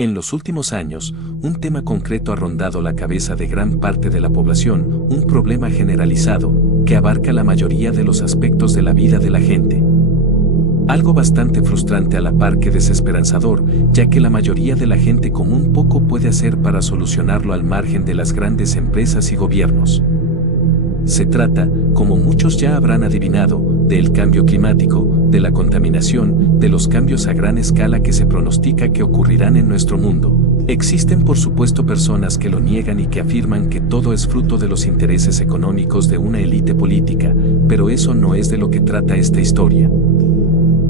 En los últimos años, un tema concreto ha rondado la cabeza de gran parte de la población, un problema generalizado, que abarca la mayoría de los aspectos de la vida de la gente. Algo bastante frustrante a la par que desesperanzador, ya que la mayoría de la gente común poco puede hacer para solucionarlo al margen de las grandes empresas y gobiernos. Se trata, como muchos ya habrán adivinado, del cambio climático, de la contaminación, de los cambios a gran escala que se pronostica que ocurrirán en nuestro mundo. Existen por supuesto personas que lo niegan y que afirman que todo es fruto de los intereses económicos de una élite política, pero eso no es de lo que trata esta historia.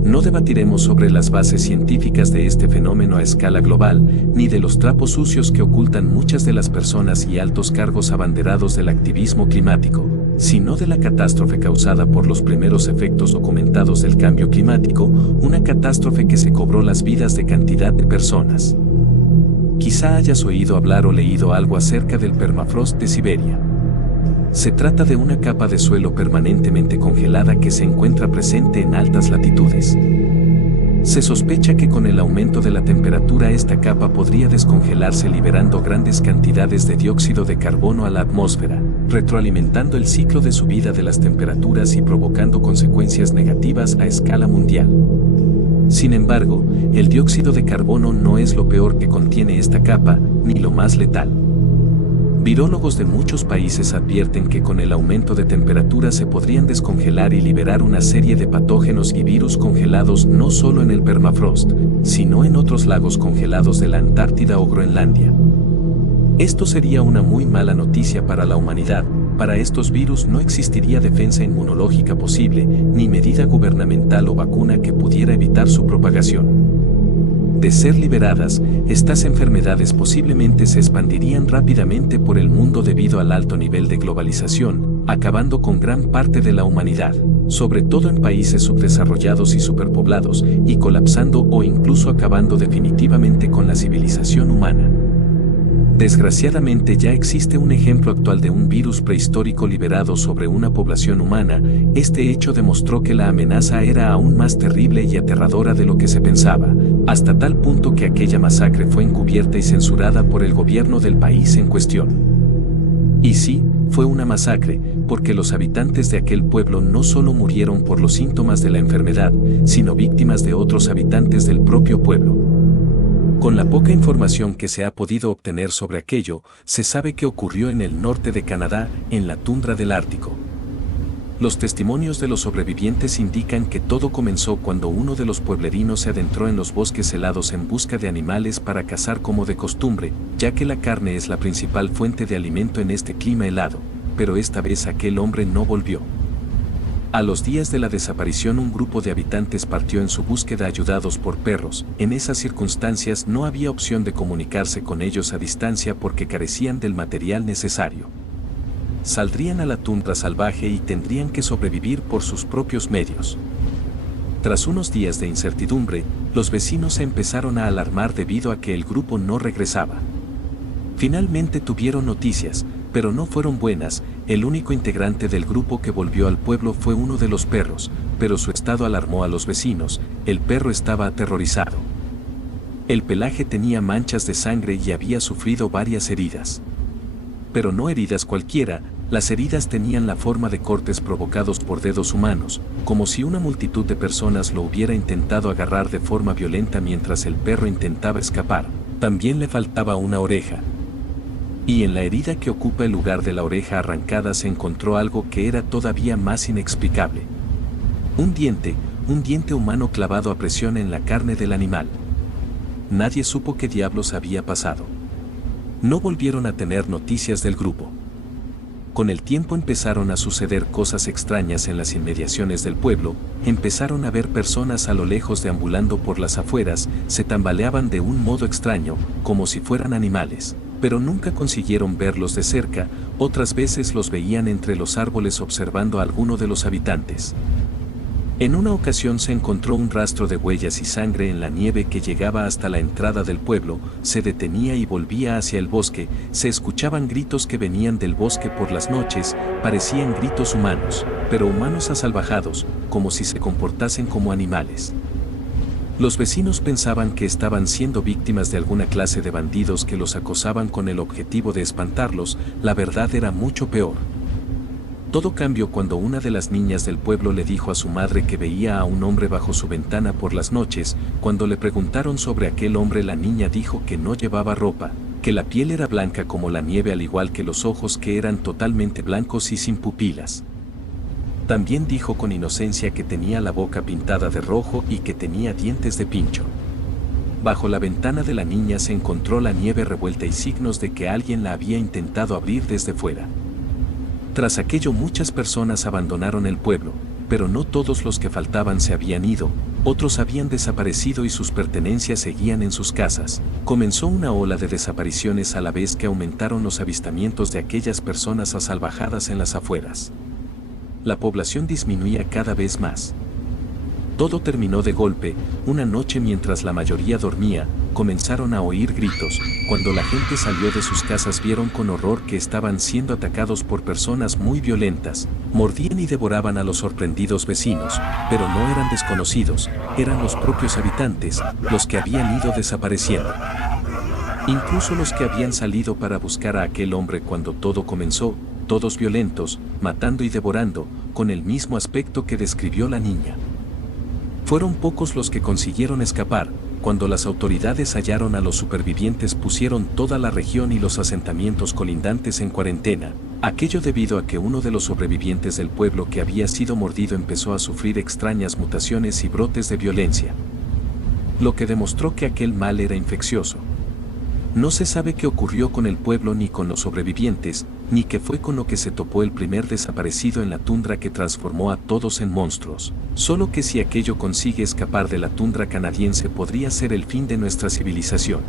No debatiremos sobre las bases científicas de este fenómeno a escala global, ni de los trapos sucios que ocultan muchas de las personas y altos cargos abanderados del activismo climático, sino de la catástrofe causada por los primeros efectos documentados del cambio climático, una catástrofe que se cobró las vidas de cantidad de personas. Quizá hayas oído hablar o leído algo acerca del permafrost de Siberia. Se trata de una capa de suelo permanentemente congelada que se encuentra presente en altas latitudes. Se sospecha que con el aumento de la temperatura esta capa podría descongelarse liberando grandes cantidades de dióxido de carbono a la atmósfera, retroalimentando el ciclo de subida de las temperaturas y provocando consecuencias negativas a escala mundial. Sin embargo, el dióxido de carbono no es lo peor que contiene esta capa, ni lo más letal. Virólogos de muchos países advierten que con el aumento de temperatura se podrían descongelar y liberar una serie de patógenos y virus congelados no solo en el permafrost, sino en otros lagos congelados de la Antártida o Groenlandia. Esto sería una muy mala noticia para la humanidad. Para estos virus no existiría defensa inmunológica posible, ni medida gubernamental o vacuna que pudiera evitar su propagación. De ser liberadas, estas enfermedades posiblemente se expandirían rápidamente por el mundo debido al alto nivel de globalización, acabando con gran parte de la humanidad, sobre todo en países subdesarrollados y superpoblados, y colapsando o incluso acabando definitivamente con la civilización humana. Desgraciadamente ya existe un ejemplo actual de un virus prehistórico liberado sobre una población humana. Este hecho demostró que la amenaza era aún más terrible y aterradora de lo que se pensaba, hasta tal punto que aquella masacre fue encubierta y censurada por el gobierno del país en cuestión. Y sí, fue una masacre, porque los habitantes de aquel pueblo no solo murieron por los síntomas de la enfermedad, sino víctimas de otros habitantes del propio pueblo. Con la poca información que se ha podido obtener sobre aquello, se sabe que ocurrió en el norte de Canadá, en la tundra del Ártico. Los testimonios de los sobrevivientes indican que todo comenzó cuando uno de los pueblerinos se adentró en los bosques helados en busca de animales para cazar como de costumbre, ya que la carne es la principal fuente de alimento en este clima helado, pero esta vez aquel hombre no volvió. A los días de la desaparición un grupo de habitantes partió en su búsqueda ayudados por perros. En esas circunstancias no había opción de comunicarse con ellos a distancia porque carecían del material necesario. Saldrían a la tundra salvaje y tendrían que sobrevivir por sus propios medios. Tras unos días de incertidumbre, los vecinos se empezaron a alarmar debido a que el grupo no regresaba. Finalmente tuvieron noticias, pero no fueron buenas. El único integrante del grupo que volvió al pueblo fue uno de los perros, pero su estado alarmó a los vecinos. El perro estaba aterrorizado. El pelaje tenía manchas de sangre y había sufrido varias heridas. Pero no heridas cualquiera, las heridas tenían la forma de cortes provocados por dedos humanos, como si una multitud de personas lo hubiera intentado agarrar de forma violenta mientras el perro intentaba escapar. También le faltaba una oreja. Y en la herida que ocupa el lugar de la oreja arrancada se encontró algo que era todavía más inexplicable. Un diente humano clavado a presión en la carne del animal. Nadie supo qué diablos había pasado. No volvieron a tener noticias del grupo. Con el tiempo empezaron a suceder cosas extrañas en las inmediaciones del pueblo, empezaron a ver personas a lo lejos deambulando por las afueras, se tambaleaban de un modo extraño, como si fueran animales. Pero nunca consiguieron verlos de cerca, otras veces los veían entre los árboles observando a alguno de los habitantes. En una ocasión se encontró un rastro de huellas y sangre en la nieve que llegaba hasta la entrada del pueblo, se detenía y volvía hacia el bosque, se escuchaban gritos que venían del bosque por las noches, parecían gritos humanos, pero humanos asalvajados, como si se comportasen como animales. Los vecinos pensaban que estaban siendo víctimas de alguna clase de bandidos que los acosaban con el objetivo de espantarlos. La verdad era mucho peor. Todo cambió cuando una de las niñas del pueblo le dijo a su madre que veía a un hombre bajo su ventana por las noches. Cuando le preguntaron sobre aquel hombre, la niña dijo que no llevaba ropa, que la piel era blanca como la nieve, al igual que los ojos, que eran totalmente blancos y sin pupilas. También dijo con inocencia que tenía la boca pintada de rojo y que tenía dientes de pincho. Bajo la ventana de la niña se encontró la nieve revuelta y signos de que alguien la había intentado abrir desde fuera. Tras aquello, muchas personas abandonaron el pueblo, pero no todos los que faltaban se habían ido, otros habían desaparecido y sus pertenencias seguían en sus casas. Comenzó una ola de desapariciones a la vez que aumentaron los avistamientos de aquellas personas asalvajadas en las afueras. La población disminuía cada vez más. Todo terminó de golpe. Una noche, mientras la mayoría dormía, comenzaron a oír gritos. Cuando la gente salió de sus casas, vieron con horror que estaban siendo atacados por personas muy violentas. Mordían y devoraban a los sorprendidos vecinos, pero no eran desconocidos, eran los propios habitantes, los que habían ido desapareciendo. Incluso los que habían salido para buscar a aquel hombre cuando todo comenzó, todos violentos, matando y devorando, con el mismo aspecto que describió la niña. Fueron pocos los que consiguieron escapar. Cuando las autoridades hallaron a los supervivientes, pusieron toda la región y los asentamientos colindantes en cuarentena. Aquello debido a que uno de los sobrevivientes del pueblo que había sido mordido empezó a sufrir extrañas mutaciones y brotes de violencia, lo que demostró que aquel mal era infeccioso. No se sabe qué ocurrió con el pueblo ni con los sobrevivientes, ni qué fue con lo que se topó el primer desaparecido en la tundra que transformó a todos en monstruos. Solo que si aquello consigue escapar de la tundra canadiense, podría ser el fin de nuestra civilización.